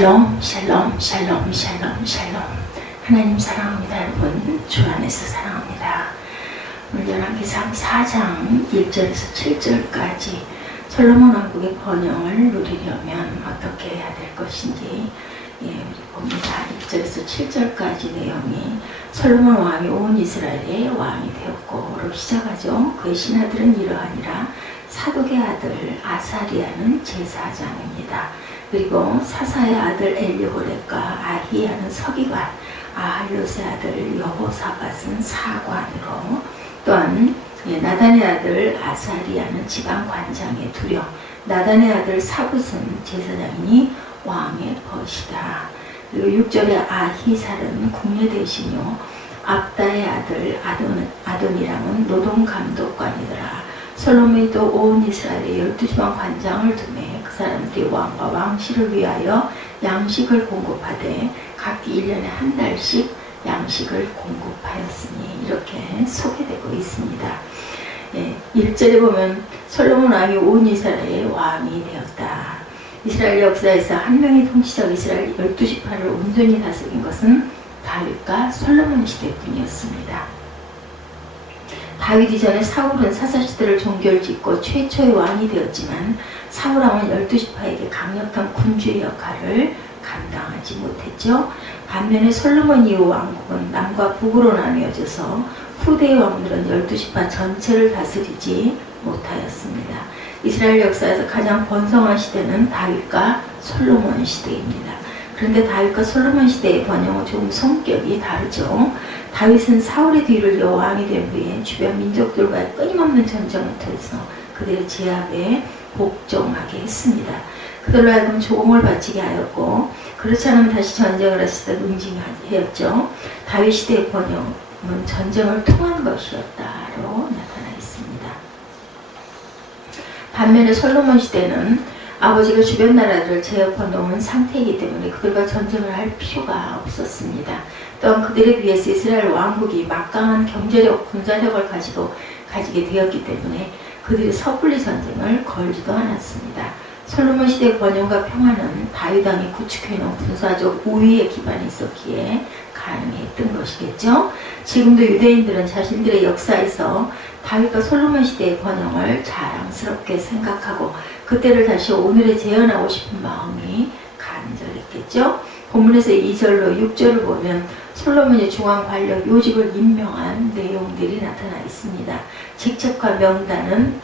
샬롬 샬롬 샬롬 샬롬 샬롬. 하나님 사랑합니다. 여러분 주 안에서 사랑합니다. 오늘 열왕기상 4장 1절에서 7절까지 솔로몬 왕국의 번영을 누리려면 어떻게 해야 될 것인지 우리 봅니다. 1절에서 7절까지 내용이 솔로몬 왕이 온 이스라엘의 왕이 되었고로 시작하죠. 그의 신하들은 이러하니라. 사독의 아들 아사리아는 제사장입니다. 그리고 사사의 아들 엘리호렙과 아히야는 서기관, 아할롯의 아들 여호사밧은 사관으로, 또한 나단의 아들 아사리아는 지방관장의 두령, 나단의 아들 사붓은 제사장이니 왕의 벗이다. 그리고 6절에 아히살은 국내 대신요, 압다의 아들 아도니람은 노동감독관이더라. 솔로몬이 또 온 이스라엘의 12지방 관장을 두매 그 사람들이 왕과 왕실을 위하여 양식을 공급하되 각기 1년에 한 달씩 양식을 공급하였으니, 이렇게 소개되고 있습니다. 1절에 보면 솔로몬 왕이 온 이스라엘의 왕이 되었다. 이스라엘 역사에서 한 명의 통치자가 이스라엘 12지파를 온전히 다스린 것은 다윗과 솔로몬 시대뿐이었습니다. 다윗 이전에 사울은 사사시대를 종결짓고 최초의 왕이 되었지만 사울왕은 12지파에게 강력한 군주의 역할을 감당하지 못했죠. 반면에 솔로몬 이후 왕국은 남과 북으로 나뉘어져서 후대의 왕들은 12지파 전체를 다스리지 못하였습니다. 이스라엘 역사에서 가장 번성한 시대는 다윗과 솔로몬 시대입니다. 그런데 다윗과 솔로몬 시대의 번영은 조금 성격이 다르죠. 다윗은 사울의 뒤를 이어 왕이 된 후에 주변 민족들과의 끊임없는 전쟁을 통해서 그들의 제압에 복종하게 했습니다. 그들로 하여금 조공을 바치게 하였고, 그렇지 않으면 다시 전쟁을 했을 때 응징하였죠. 다윗 시대의 번영은 전쟁을 통한 것이었다로 나타나 있습니다. 반면에 솔로몬 시대는 아버지가 주변 나라들을 제압해 놓은 상태이기 때문에 그들과 전쟁을 할 필요가 없었습니다. 또한 그들에 비해서 이스라엘 왕국이 막강한 경제력, 군사력을 가지게 되었기 때문에 그들이 섣불리 전쟁을 걸지도 않았습니다. 솔로몬 시대의 번영과 평화는 다윗 왕이 구축해놓은 군사적 우위의 기반이 있었기에 가능했던 것이겠죠. 지금도 유대인들은 자신들의 역사에서 다윗과 솔로몬 시대의 번영을 자랑스럽게 생각하고 그때를 다시 오늘에 재현하고 싶은 마음이 간절했겠죠. 본문에서 2절로 6절을 보면 솔로몬이 중앙 관력 요직을 임명한 내용들이 나타나 있습니다. 직책과 명단은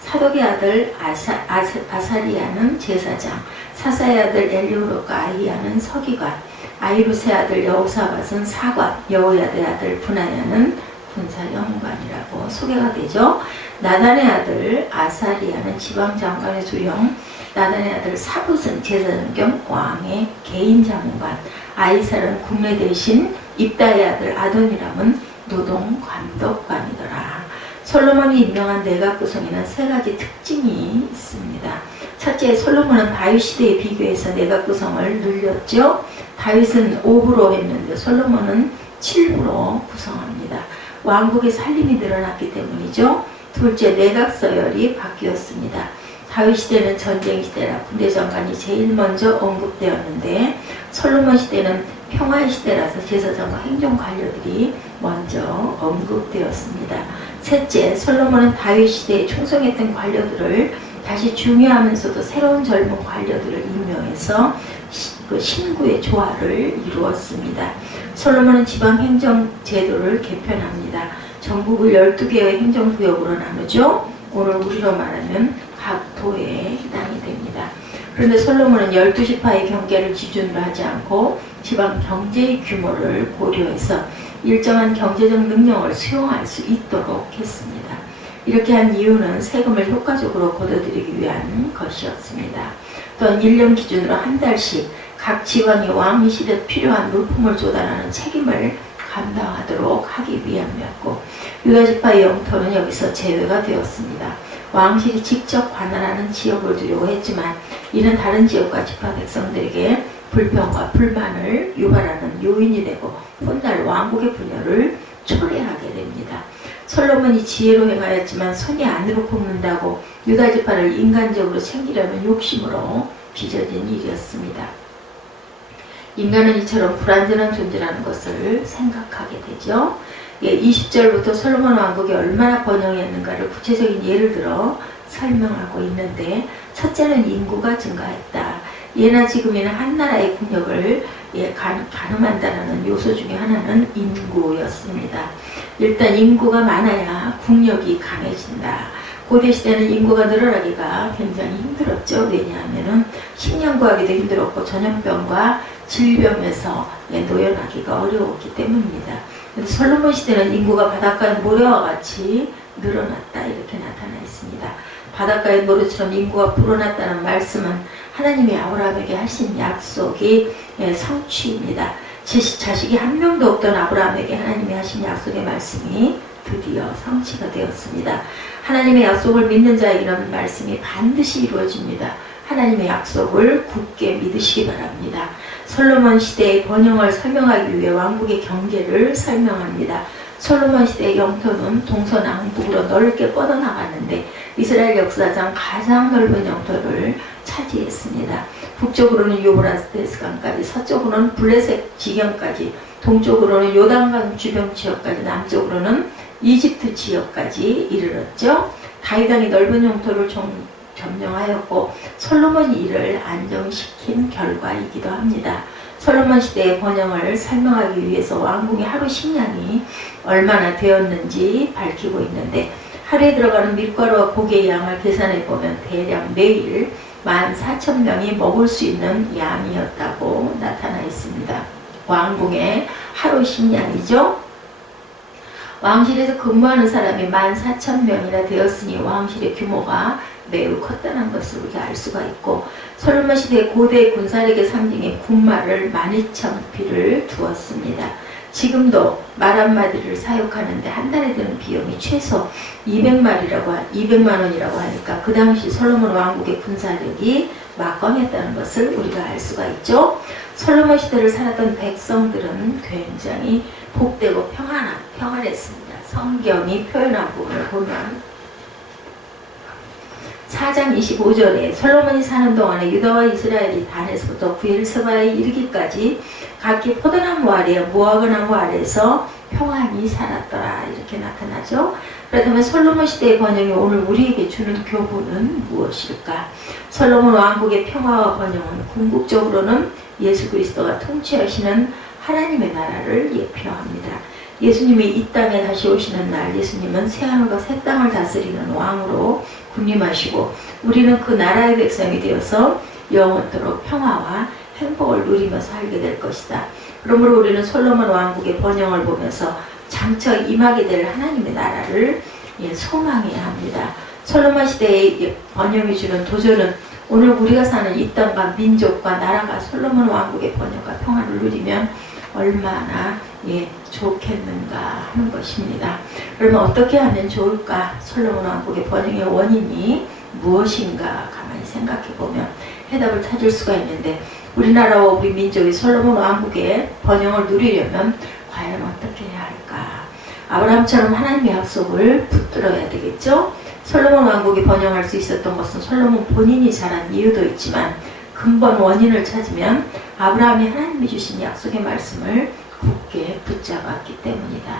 사독의 아들 아사리아는 제사장, 사사의 아들 엘리호렙과 아히야는 서기관, 아히롯의 아들 여호사밧은 사관, 여호야다의 아들 분하야는 군사영관이라고 소개가 되죠. 나단의 아들 아사리아는 지방장관의 두령, 나단의 아들 사붓은 제사장 겸 왕의 개인장관, 아히살은 국내 대신, 입다의 아들 아도니람은 노동감독관이더라. 솔로몬이 임명한 내각 구성에는 세 가지 특징이 있습니다. 첫째, 솔로몬은 다윗 시대에 비교해서 내각 구성을 늘렸죠. 다윗은 5부로 했는데 솔로몬은 7부로 구성합니다. 왕국의 살림이 늘어났기 때문이죠. 둘째, 내각 서열이 바뀌었습니다. 다윗 시대는 전쟁 시대라 군대 장관이 제일 먼저 언급되었는데, 솔로몬 시대는 평화의 시대라서 제사장과 행정 관료들이 먼저 언급되었습니다. 셋째, 솔로몬은 다윗 시대에 충성했던 관료들을 다시 중요하면서도 새로운 젊은 관료들을 임명해서 신구의 조화를 이루었습니다. 솔로몬은 지방 행정 제도를 개편합니다. 전국을 12개의 행정구역으로 나누죠. 오늘 우리로 말하면 각 도에 해당이 됩니다. 그런데 솔로몬은 12지파의 경계를 기준으로 하지 않고 지방 경제의 규모를 고려해서 일정한 경제적 능력을 수용할 수 있도록 했습니다. 이렇게 한 이유는 세금을 효과적으로 걷어들이기 위한 것이었습니다. 또한 1년 기준으로 한 달씩 각 지방이 왕이 시대 필요한 물품을 조달하는 책임을 감당하도록 하기 위함이었고, 유다지파의 영토는 여기서 제외가 되었습니다. 왕실이 직접 관할하는 지역을 두려고 했지만 이는 다른 지역과 지파 백성들에게 불평과 불만을 유발하는 요인이 되고 훗날 왕국의 분열을 초래하게 됩니다. 솔로몬이 지혜로 행하였지만 손이 안으로 굽는다고 유다지파를 인간적으로 챙기려는 욕심으로 빚어진 일이었습니다. 인간은 이처럼 불완전한 존재라는 것을 생각하게 되죠. 20절부터 솔로몬 왕국이 얼마나 번영했는가를 구체적인 예를 들어 설명하고 있는데, 첫째는 인구가 증가했다. 예나 지금이나 한 나라의 국력을 가늠한다는 요소 중에 하나는 인구였습니다. 일단 인구가 많아야 국력이 강해진다. 고대시대는 인구가 늘어나기가 굉장히 힘들었죠. 왜냐하면 식량 구하기도 힘들었고 전염병과 질병에서 노연하기가 어려웠기 때문입니다. 그런데 솔로몬 시대는 인구가 바닷가의 모래와 같이 늘어났다, 이렇게 나타나 있습니다. 바닷가의 모래처럼 인구가 불어났다는 말씀은 하나님이 아브라함에게 하신 약속이 성취입니다. 자식이 한 명도 없던 아브라함에게 하나님이 하신 약속의 말씀이 드디어 성취가 되었습니다. 하나님의 약속을 믿는 자에게는 말씀이 반드시 이루어집니다. 하나님의 약속을 굳게 믿으시기 바랍니다. 솔로몬 시대의 번영을 설명하기 위해 왕국의 경계를 설명합니다. 솔로몬 시대의 영토는 동서남북으로 넓게 뻗어나갔는데 이스라엘 역사상 가장 넓은 영토를 차지했습니다. 북쪽으로는 유브라데스 강까지, 서쪽으로는 블레셋 지경까지, 동쪽으로는 요단강 주변 지역까지, 남쪽으로는 이집트 지역까지 이르렀죠. 다윗 왕이 넓은 영토를 점령하였고 솔로몬이 이를 안정시킨 결과이기도 합니다. 솔로몬 시대의 번영을 설명하기 위해서 왕궁의 하루 식량이 얼마나 되었는지 밝히고 있는데, 하루에 들어가는 밀가루와 고기의 양을 계산해 보면 대략 매일 14,000명이 먹을 수 있는 양이었다고 나타나 있습니다. 왕궁의 하루 식량이죠. 왕실에서 근무하는 사람이 14,000명이나 되었으니 왕실의 규모가 매우 컸다는 것을 우리가 알 수가 있고, 솔로몬 시대의 고대 군사력의 상징인 군말을 12,000匹를 두었습니다. 지금도 말 한마디를 사육하는데 한 달에 드는 비용이 최소 200만 원이라고 하니까 그 당시 솔로몬 왕국의 군사력이 막강했다는 것을 우리가 알 수가 있죠. 솔로몬 시대를 살았던 백성들은 굉장히 복되고 평안했습니다. 성경이 표현한 부분을 보면 4장 25절에 솔로몬이 사는 동안에 유다와 이스라엘이 단에서부터 브엘세바에 이르기까지 각기 포도나무 아래 무화과나무 아래에서 평안히 살았더라, 이렇게 나타나죠. 그렇다면 솔로몬 시대의 번영이 오늘 우리에게 주는 교훈은 무엇일까? 솔로몬 왕국의 평화와 번영은 궁극적으로는 예수 그리스도가 통치하시는 하나님의 나라를 예표합니다. 예수님이 이 땅에 다시 오시는 날, 예수님은 새하늘과 새 땅을 다스리는 왕으로 군림하시고 우리는 그 나라의 백성이 되어서 영원토록 평화와 행복을 누리며 살게 될 것이다. 그러므로 우리는 솔로몬 왕국의 번영을 보면서 장차 임하게 될 하나님의 나라를 소망해야 합니다. 솔로몬 시대의 번영이 주는 도전은 오늘 우리가 사는 이 땅과 민족과 나라가 솔로몬 왕국의 번영과 평화를 누리면 얼마나 좋겠는가 하는 것입니다. 그러면 어떻게 하면 좋을까? 솔로몬 왕국의 번영의 원인이 무엇인가 가만히 생각해 보면 해답을 찾을 수가 있는데, 우리나라와 우리 민족이 솔로몬 왕국의 번영을 누리려면 과연 어떻게 해야 할까? 아브라함처럼 하나님의 약속을 붙들어야 되겠죠? 솔로몬 왕국이 번영할 수 있었던 것은 솔로몬 본인이 자란 이유도 있지만 근본 원인을 찾으면 아브라함이 하나님이 주신 약속의 말씀을 굳게 붙잡았기 때문이다.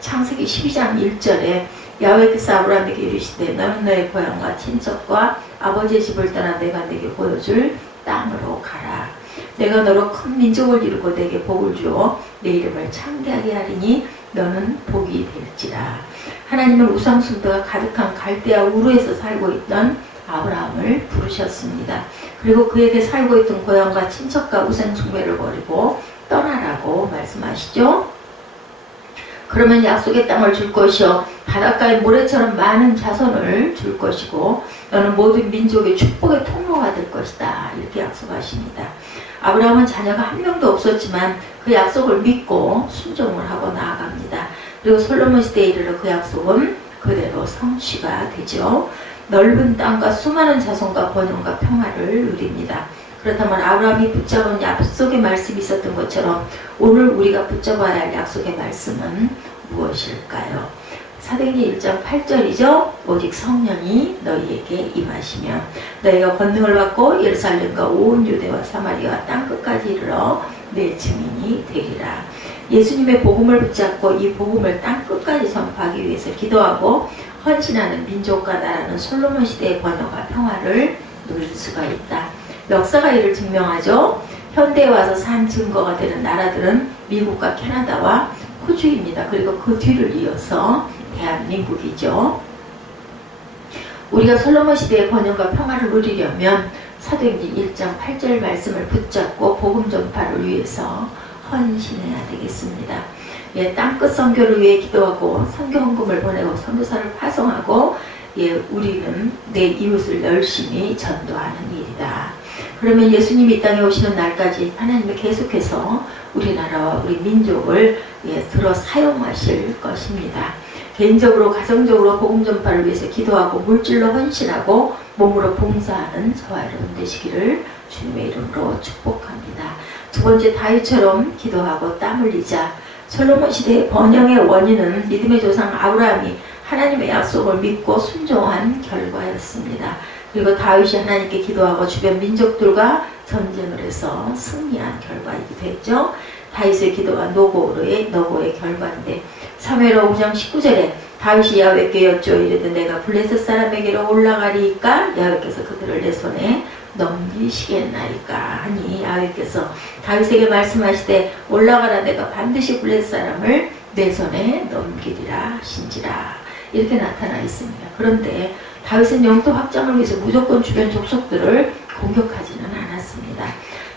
창세기 12장 1절에 야훼께서 아브라함에게 이르시되 너는 너의 고향과 친척과 아버지의 집을 떠나 내가 내게 보여줄 땅으로 가라. 내가 너로 큰 민족을 이루고 내게 복을 주어 내 이름을 창대하게 하리니 너는 복이 될지라. 하나님은 우상숭배가 가득한 갈대아 우르에서 살고 있던 아브라함을 부르셨습니다. 그리고 그에게 살고 있던 고향과 친척과 우상숭배를 버리고 떠나라고 말씀하시죠. 그러면 약속의 땅을 줄 것이요 바닷가의 모래처럼 많은 자손을 줄 것이고 너는 모든 민족의 축복의 통로가 될 것이다, 이렇게 약속하십니다. 아브라함은 자녀가 한 명도 없었지만 그 약속을 믿고 순종을 하고 나아갑니다. 그리고 솔로몬 시대에 이르러 그 약속은 그대로 성취가 되죠. 넓은 땅과 수많은 자손과 번영과 평화를 누립니다. 그렇다면 아브라함이 붙잡은 약속의 말씀이 있었던 것처럼 오늘 우리가 붙잡아야 할 약속의 말씀은 무엇일까요? 사도행전 1장 8절이죠. 오직 성령이 너희에게 임하시면 너희가 권능을 받고 예루살렘과 온 유대와 사마리아 땅끝까지 이르러 내 증인이 되리라. 예수님의 복음을 붙잡고 이 복음을 땅 끝까지 전파하기 위해서 기도하고 헌신하는 민족과 나라는 솔로몬 시대의 번영과 평화를 누릴 수가 있다. 역사가 이를 증명하죠. 현대에 와서 산 증거가 되는 나라들은 미국과 캐나다와 호주입니다. 그리고 그 뒤를 이어서 대한민국이죠. 우리가 솔로몬 시대의 번영과 평화를 누리려면 사도행전 1장 8절 말씀을 붙잡고 복음 전파를 위해서 헌신해야 되겠습니다. 예, 땅끝 선교를 위해 기도하고 선교 헌금을 보내고 선교사를 파송하고 예, 우리는 내 이웃을 열심히 전도하는 일이다. 그러면 예수님이 이 땅에 오시는 날까지 하나님이 계속해서 우리나라와 우리 민족을 예, 들어 사용하실 것입니다. 개인적으로 가정적으로 복음 전파를 위해서 기도하고 물질로 헌신하고 몸으로 봉사하는 저와 여러분 되시기를 주님의 이름으로 축복합니다. 두 번째, 다윗처럼 기도하고 땀 흘리자. 솔로몬 시대의 번영의 원인은 믿음의 조상 아브라함이 하나님의 약속을 믿고 순종한 결과였습니다. 그리고 다윗이 하나님께 기도하고 주변 민족들과 전쟁을 해서 승리한 결과이기도 했죠. 다윗의 기도가 노고의 결과인데 사무엘하 5장 19절에 다윗이 야훼께 여쭈어 이르되 내가 블레셋 사람에게로 올라가리이까 야훼께서 그들을 내 손에 넘기시겠나이까 하니 야훼께서 다윗에게 말씀하시되 올라가라 내가 반드시 블레셋 사람을 내 손에 넘기리라 하신지라 이렇게 나타나 있습니다. 그런데 다윗은 영토 확장을 위해서 무조건 주변 족속들을 공격하지는 않았습니다.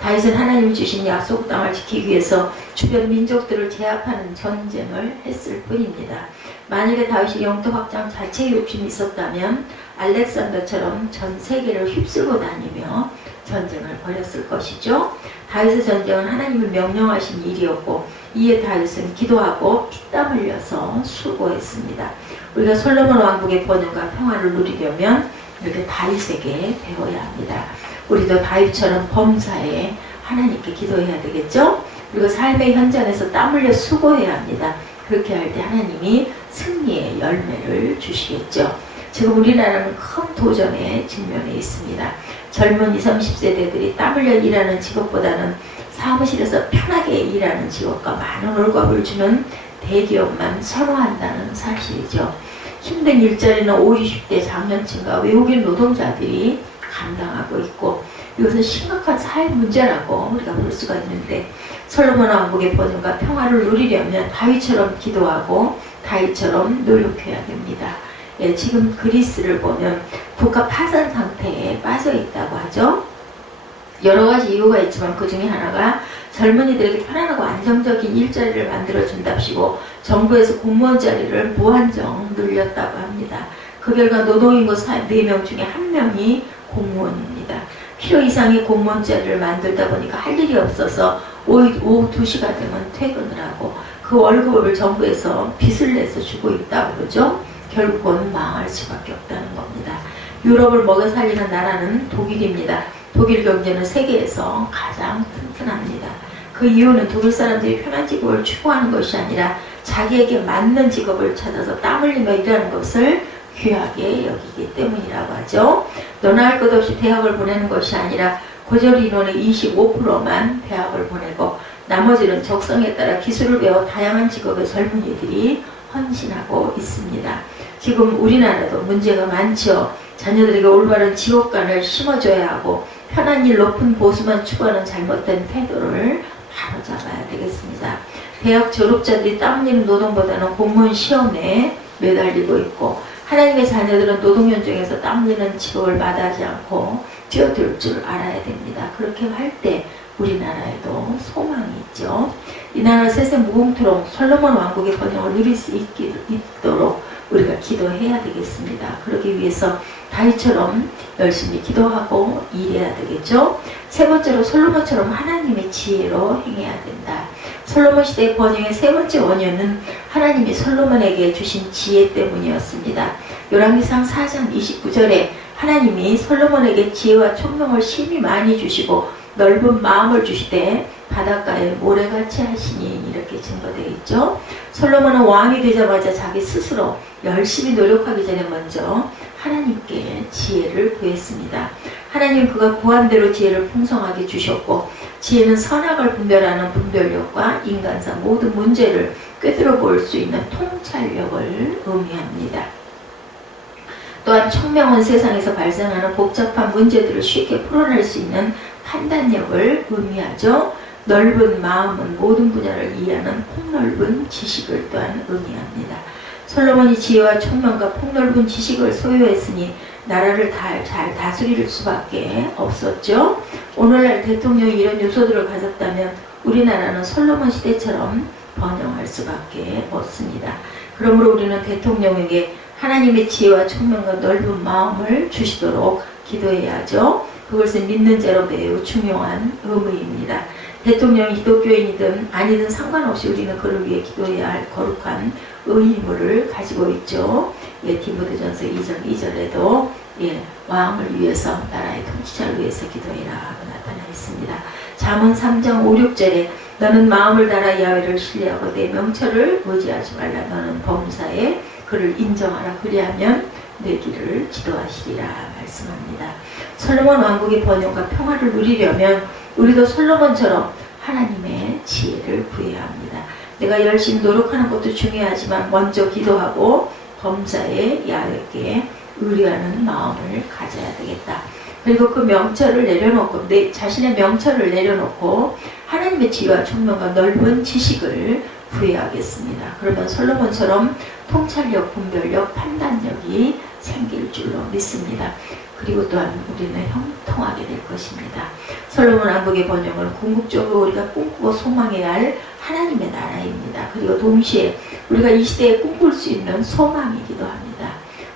다윗은 하나님이 주신 약속 땅을 지키기 위해서 주변 민족들을 제압하는 전쟁을 했을 뿐입니다. 만약에 다윗이 영토 확장 자체에 욕심이 있었다면 알렉산더처럼 전 세계를 휩쓸고 다니며 전쟁을 벌였을 것이죠. 다윗의 전쟁은 하나님이 명령하신 일이었고 이에 다윗은 기도하고 피땀 흘려서 수고했습니다. 우리가 솔로몬 왕국의 번영과 평화를 누리려면 이렇게 다윗에게 배워야 합니다. 우리도 다윗처럼 범사에 하나님께 기도해야 되겠죠? 그리고 삶의 현장에서 땀 흘려 수고해야 합니다. 그렇게 할 때 하나님이 승리의 열매를 주시겠죠. 지금 우리나라는 큰 도전에 직면해 있습니다. 젊은 20, 30세대들이 땀 흘려 일하는 직업보다는 사무실에서 편하게 일하는 직업과 많은 월급을 주는 대기업만 선호한다는 사실이죠. 힘든 일자리는 50, 60대 장년층과 외국인 노동자들이 감당하고 있고 이것은 심각한 사회 문제라고 우리가 볼 수가 있는데 솔로몬 왕국의 번영과 평화를 누리려면 다윗처럼 기도하고 다윗처럼 노력해야 됩니다. 예, 지금 그리스를 보면 국가 파산 상태에 빠져 있다고 하죠. 여러 가지 이유가 있지만 그 중에 하나가 젊은이들에게 편안하고 안정적인 일자리를 만들어준답시고 정부에서 공무원 자리를 무한정 늘렸다고 합니다. 그 결과 노동인구 4명 중에 1명이 공무원입니다. 필요 이상의 공무원 자리를 만들다 보니까 할 일이 없어서 오후 2시가 되면 퇴근을 하고 그 월급을 정부에서 빚을 내서 주고 있다고 그러죠. 결국은 망할 수밖에 없다는 겁니다. 유럽을 먹여 살리는 나라는 독일입니다. 독일 경제는 세계에서 가장 튼튼합니다. 그 이유는 독일 사람들이 편한 직업을 추구하는 것이 아니라 자기에게 맞는 직업을 찾아서 땀 흘리며 일하는 것을 귀하게 여기기 때문이라고 하죠. 너나 할 것 없이 대학을 보내는 것이 아니라 고졸 인원의 25%만 대학을 보내고 나머지는 적성에 따라 기술을 배워 다양한 직업의 젊은이들이 헌신하고 있습니다. 지금 우리나라도 문제가 많죠. 자녀들에게 올바른 직업관을 심어줘야 하고 편한 일 높은 보수만 추구하는 잘못된 태도를 바로잡아야 되겠습니다. 대학 졸업자들이 땀 흘리는 노동보다는 공무원 시험에 매달리고 있고 하나님의 자녀들은 노동 현장에서 땀 흘리는 직업을 마다하지 않고 뛰어들 줄 알아야 됩니다. 그렇게 할 때 우리나라에도 소망이 있죠. 이 나라 세세 무궁토록 솔로몬 왕국의 번영을 누릴 수 있도록 우리가 기도해야 되겠습니다. 그러기 위해서 다윗처럼 열심히 기도하고 일해야 되겠죠. 세 번째로 솔로몬처럼 하나님의 지혜로 행해야 된다. 솔로몬 시대의 번영의 세 번째 원인은 하나님이 솔로몬에게 주신 지혜 때문이었습니다. 열왕기상 4장 29절에 하나님이 솔로몬에게 지혜와 총명을 심히 많이 주시고 넓은 마음을 주시되 바닷가에 모래같이 하시니 이렇게 증거되어 있죠. 솔로몬은 왕이 되자마자 자기 스스로 열심히 노력하기 전에 먼저 하나님께 지혜를 구했습니다. 하나님 그가 구한 대로 지혜를 풍성하게 주셨고 지혜는 선악을 분별하는 분별력과 인간상 모든 문제를 꿰뚫어 볼 수 있는 통찰력을 의미합니다. 또한 청명한 세상에서 발생하는 복잡한 문제들을 쉽게 풀어낼 수 있는 판단력을 의미하죠. 넓은 마음은 모든 분야를 이해하는 폭넓은 지식을 또한 의미합니다. 솔로몬이 지혜와 총명과 폭넓은 지식을 소유했으니 나라를 잘 다스릴 수밖에 없었죠. 오늘날 대통령이 이런 요소들을 가졌다면 우리나라는 솔로몬 시대처럼 번영할 수밖에 없습니다. 그러므로 우리는 대통령에게 하나님의 지혜와 총명과 넓은 마음을 주시도록 기도해야죠. 그것은 믿는 자로 매우 중요한 의무입니다. 대통령이 기독교인이든 아니든 상관없이 우리는 그를 위해 기도해야 할 거룩한 의무를 가지고 있죠. 디모데전서 2장 2절에도 왕을 위해서 나라의 통치자를 위해서 기도해라 하고 나타나 있습니다. 잠언 3장 5, 6절에 너는 마음을 다하 야훼를 신뢰하고 내 명철을 의지하지 말라. 너는 범사에 그를 인정하라. 그리하면 내 길을 지도하시리라 말씀합니다. 솔로몬 왕국의 번영과 평화를 누리려면 우리도 솔로몬처럼 하나님의 지혜를 구해야 합니다. 내가 열심히 노력하는 것도 중요하지만 먼저 기도하고 범사에 야훼께 의뢰하는 마음을 가져야 되겠다. 그리고 그 명철을 내려놓고 내 자신의 명철을 내려놓고 하나님의 지혜와 총명과 넓은 지식을 구해야겠습니다. 그러면 솔로몬처럼 통찰력, 분별력, 판단력이 생길 줄로 믿습니다. 그리고 또한 우리는 형통하게 될 것입니다. 솔로몬 왕국의 번영은 궁극적으로 우리가 꿈꾸고 소망해야 할 하나님의 나라입니다. 그리고 동시에 우리가 이 시대에 꿈꿀 수 있는 소망이기도 합니다.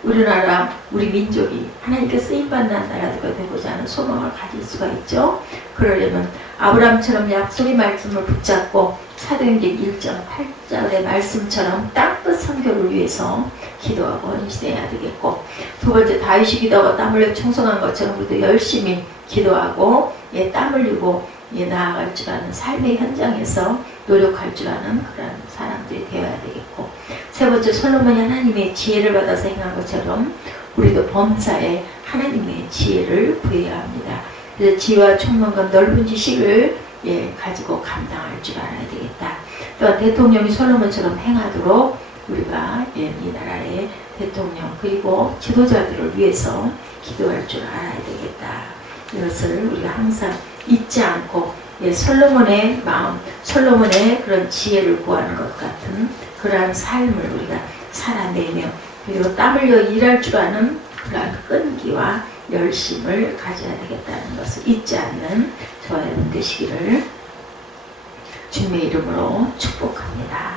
우리나라, 우리 민족이 하나님께 쓰임받는 나라가 되고자 하는 소망을 가질 수가 있죠. 그러려면 아브라함처럼 약속의 말씀을 붙잡고 사도행전 1장 8절의 말씀처럼 땅끝 선교를 위해서 기도하고 헌신해야 되겠고, 두 번째 다윗이 기도하고 땀 흘려 충성한 것처럼 우리도 열심히 기도하고 땀 흘리고 나아갈 줄 아는 삶의 현장에서 노력할 줄 아는 그런 사람들이 되어야 되겠고, 세 번째 솔로몬이 하나님의 지혜를 받아서 행한 것처럼 우리도 범사에 하나님의 지혜를 구해야 합니다. 그래서 지혜와 총명과 넓은 지식을 가지고 감당할 줄 알아야 되겠다. 또한 대통령이 솔로몬처럼 행하도록 우리가 이 나라의 대통령 그리고 지도자들을 위해서 기도할 줄 알아야 되겠다. 이것을 우리가 항상 잊지 않고 솔로몬의 마음, 솔로몬의 그런 지혜를 구하는 것 같은 그러한 삶을 우리가 살아내며 그리고 땀 흘려 일할 줄 아는 그러한 끈기와 열심을 가져야 되겠다는 것을 잊지 않는 저와 여러분 되시기를 주님의 이름으로 축복합니다.